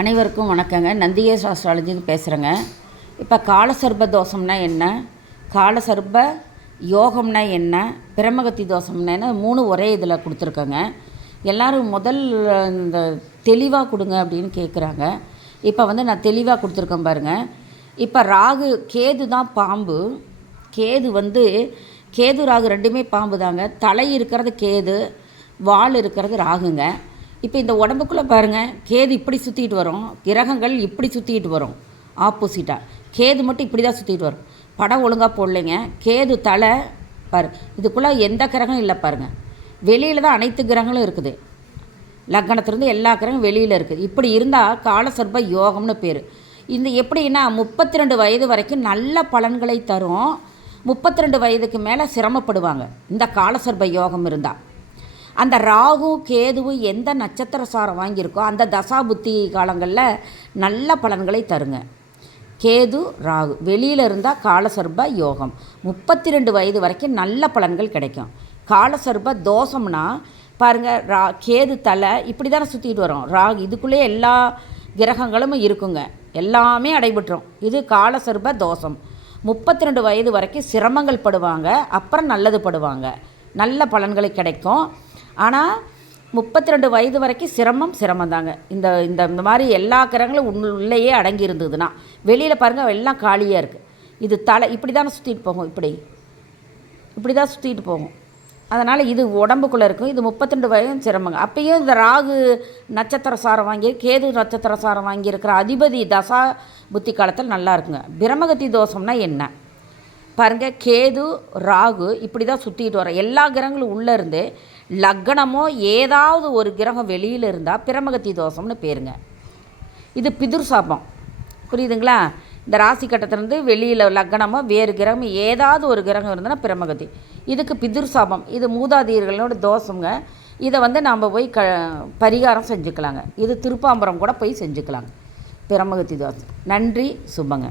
அனைவருக்கும் வணக்கங்க. நந்திகேஷ் ஆஸ்ட்ராலஜிக்கு பேசுகிறேங்க. இப்போ காலசர்ப தோஷம்னா என்ன, காலசர்ப யோகம்னா என்ன, பிரமகத்தி தோஷம்னா 3 ஒரே இதில் கொடுத்துருக்கேங்க. எல்லோரும் முதல் இந்த தெளிவாக கொடுங்க அப்படின்னு கேட்குறாங்க. இப்போ நான் தெளிவாக கொடுத்துருக்கேன் பாருங்கள். இப்போ ராகு கேது தான் பாம்பு. கேது ராகு ரெண்டுமே பாம்பு தாங்க. தலை இருக்கிறது கேது, வால் இருக்கிறது ராகுங்க. இப்போ இந்த உடம்புக்குள்ளே பாருங்கள், கேது இப்படி சுற்றிட்டு வரும், கிரகங்கள் இப்படி சுற்றிட்டு வரும் ஆப்போசிட்டாக. கேது மட்டும் இப்படி தான் சுற்றிட்டு வரும். படம் ஒழுங்காக போடலைங்க. கேது தலை பாரு, இதுக்குள்ளே எந்த கிரகம் இல்லை பாருங்கள். வெளியில் தான் அனைத்து கிரகங்களும் இருக்குது. லக்னத்துலேருந்து எல்லா கிரகம் வெளியில் இருக்குது. இப்படி இருந்தால் காலசர்ப யோகம்னு பேர். இந்த எப்படின்னா 32 வயது வரைக்கும் நல்ல பலன்களை தரும். 32 வயதுக்கு மேலே சிரமப்படுவாங்க இந்த காலசர்ப யோகம் இருந்தால். அந்த ராகு கேதுவும் எந்த நட்சத்திர சாரம் வாங்கியிருக்கோ அந்த தசா புத்தி காலங்களில் நல்ல பலன்களை தருங்க. கேது ராகு வெளியில் இருந்தால் காலசர்ப யோகம். 32 வயது வரைக்கும் நல்ல பலன்கள் கிடைக்கும். காலசர்ப தோஷம்னா பாருங்கள், கேது தலை இப்படி தானே சுற்றிட்டு வரும். ராகு இதுக்குள்ளேயே எல்லா கிரகங்களும் இருக்குங்க, எல்லாமே அடைபட்டுரும். இது காலசர்ப தோஷம். 32 வயது வரைக்கும் சிரமங்கள் படுவாங்க, அப்புறம் நல்லது படுவாங்க, நல்ல பலன்களை கிடைக்கும். ஆனால் 32 வயது வரைக்கும் சிரமம் தாங்க. இந்த இந்த இந்த மாதிரி எல்லா கிரகங்களும் உள்ளேயே அடங்கி இருந்ததுன்னா, வெளியில் பாருங்கள் எல்லாம் காலியாக இருக்குது. இது தலை இப்படி தானே சுற்றிட்டு போகும், இப்படி தான் சுற்றிட்டு போகும். அதனால் இது உடம்புக்குள்ளே இருக்கும். இது 32 வயது சிரமங்க. அப்பயும் இந்த ராகு நட்சத்திர சாரம் வாங்கி கேது நட்சத்திர சாரம் வாங்கியிருக்கிற அதிபதி தசா புத்தி காலத்தில் நல்லா இருக்குங்க. பிரமகத்தி தோஷம்னா என்ன பாருங்கள், கேது ராகு இப்படி தான் சுற்றிட்டு வர எல்லா கிரகங்களும் உள்ளே இருந்து லக்னமோ ஏதாவது ஒரு கிரகம் வெளியில் இருந்தால் பிரமகத்தி தோஷம்னு பேருங்க. இது பிதுர் சாபம், புரியுதுங்களா? இந்த ராசி கட்டத்திலேருந்து வெளியில் லக்னமோ வேறு கிரகம் ஏதாவது ஒரு கிரகம் இருந்ததுன்னா பிரமகத்தி. இதுக்கு பிதுர் சாபம், இது மூதாதையர்களோட தோஷங்க. இதை நாம் போய் பரிகாரம் செஞ்சுக்கலாங்க. இது திருப்பாம்பரம் கூட போய் செஞ்சுக்கலாங்க. பிரமகத்தி தோஷம். நன்றி, சுபங்க.